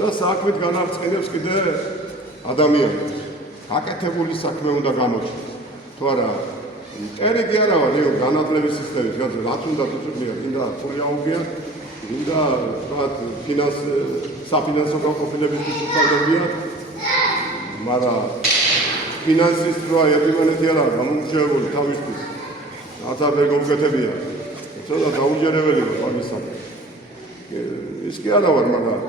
და საქმით განარწყინებს კიდე ადამიანებს. აკეთებული საქმე უნდა გამოჩნდეს. თუ არა, მტერი კი არა ვარ, განათლების სისტემის, რაც უნდა უწევია, კიდე ფული აუგია, კიდე თქვათ საფინანსო განყოფილებისთვის უწევდებია, მაგრამ ფინანსისტმა ერთმანეთი არა გამომრჩეველი თავისთვის. ათაბე გოგეთებია. ცოტა დაუჯერებელია პარლამენტსა. ის კი არა ვარ, მაგრამ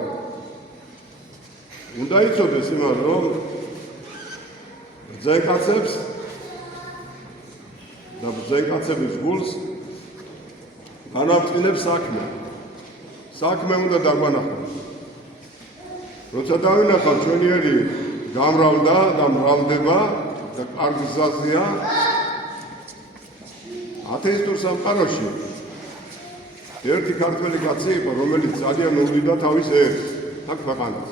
უნდა იცოდეს იმას, რომ ბრძენკაცებს და ბრძენკაცების გულს განარწყინებს საქმე. საქმე უნდა დაგვანახოს. როცა დავინახავ ჩვენი ერი გამრავლდა და მრავლდება და კარგ გზაზეა ათეისტურ სამყაროში ერთი ქართველი კაცი იყო, რომელიც ძალიან უვლიდა თავის ერს, აქ ქვეყანას.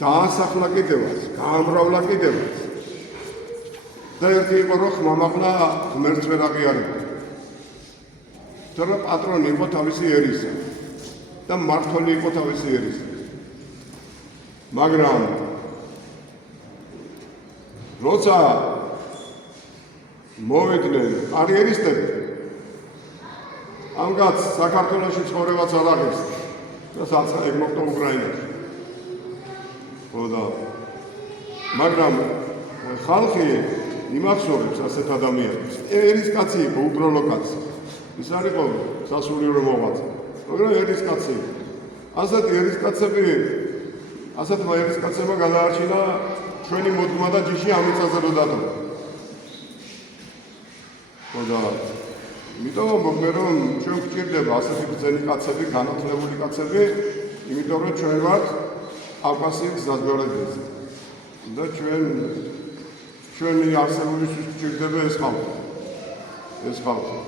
დაასახლა კიდევაც, გაამრავლა კიდევაც. და ერთი იყო, რომ ხმამაღლა ღმერთს ვერ აღიარებდა. თორემ პატრონი იყო თავისი ერისა და მმართველი იყო თავისი ერისა. მაგრამ როცა მოვიდნენ კარიერისტები, ამ კაცს საქართველოში ცხოვრებაც არ აღებს და საცხე მოკტო უკრაინაში. მაგრამ ხალხი იმახსოვრებს ასეთ ადამიანებს. ერის კაცი იყო, უბრალო კაცი. ის არ იყო სასულიერო მოღვაწე, მაგრამ ერის კაცი იყო. ასეთი ერის კაცებმა გადაარჩინა ჩვენი მოდგმა და ჯიში ამიწაზე რო დატოვა. იმიტომ მოგმე რომ ჩვენ გვჭირდება ასეთი ბრძენი კაცები, განათლებული კაცები, იმიტომ რომ ჩვენ ვართ კავკასიის საზღვარგარეთზე. და ჩვენი არსებობისთვის გვჭირდება ეს ხალხი.